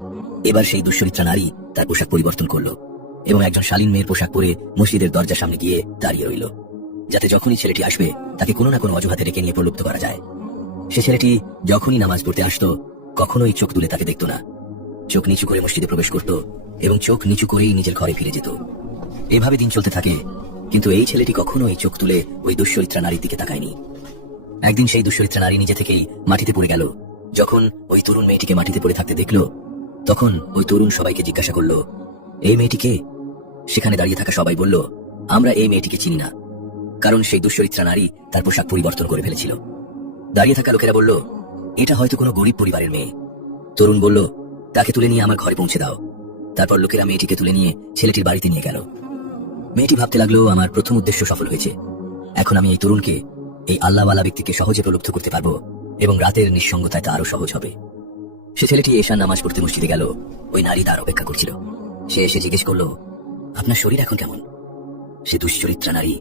এবার সেই দুশ্চরিত্রা নারী তার পোশাক পরিবর্তন করলো এবং একজন শালীন মেয়ের পোশাক পরে মসজিদের দরজার সামনে গিয়ে দাঁড়িয়ে রইল, যাতে যখনই ছেলেটি আসবে তাকে কোনো না কোনো অজুহাতে ডেকে নিয়ে প্রলুব্ধ করা যায়। সে ছেলেটি যখনই নামাজ পড়তে আসতো কখনোই চোখ তুলে তাকে দেখত না, চোখ নিচু করে মসজিদে প্রবেশ করত এবং চোখ নিচু করেই নিজের ঘরে ফিরে যেত। এভাবে দিন চলতে থাকে, কিন্তু এই ছেলেটি কখনোই চোখ তুলে ওই দুশ্চরিত্রা নারীর দিকে তাকায়নি। একদিন সেই দুশ্চরিত্রা নারী নিজে থেকেই মাটিতে পড়ে গেল। যখন ওই তরুণ মেয়েটিকে মাটিতে পড়ে থাকতে দেখল, তখন ওই তরুণ সবাইকে জিজ্ঞাসা করল, এই মেয়েটি কে? সেখানে দাঁড়িয়ে থাকা সবাই বলল, আমরা এই মেয়েটিকে চিনি না, কারণ সেই দুশ্চরিত্রা নারী তার পোশাক পরিবর্তন করে ফেলেছিল। দাঁড়িয়ে থাকা লোকেরা বলল, এটা হয়তো কোনো গরিব পরিবারের মেয়ে। তরুণ বলল, তাকে তুলে নিয়ে আমার ঘরে পৌঁছে দাও। তারপর লোকেরা মেয়েটিকে তুলে নিয়ে ছেলেটির বাড়িতে নিয়ে গেল। মেয়েটি ভাবতে লাগলো, আমার প্রথম উদ্দেশ্য সফল হয়েছে। এখন আমি এই তরুণকে, এই আল্লাহওয়ালা ব্যক্তিকে সহজে প্রলুব্ধ করতে পারবো এবং রাতের নিঃসঙ্গতায় তা আরো সহজ হবে। সে ছেলেটি এশার নামাজ পড়তে মসজিদে গেল। ওই নারী তার অপেক্ষা করছিল। সে এসে জিজ্ঞেস করলো, আপনার শরীর এখন কেমন? সে দুশ্চরিত্রা নারী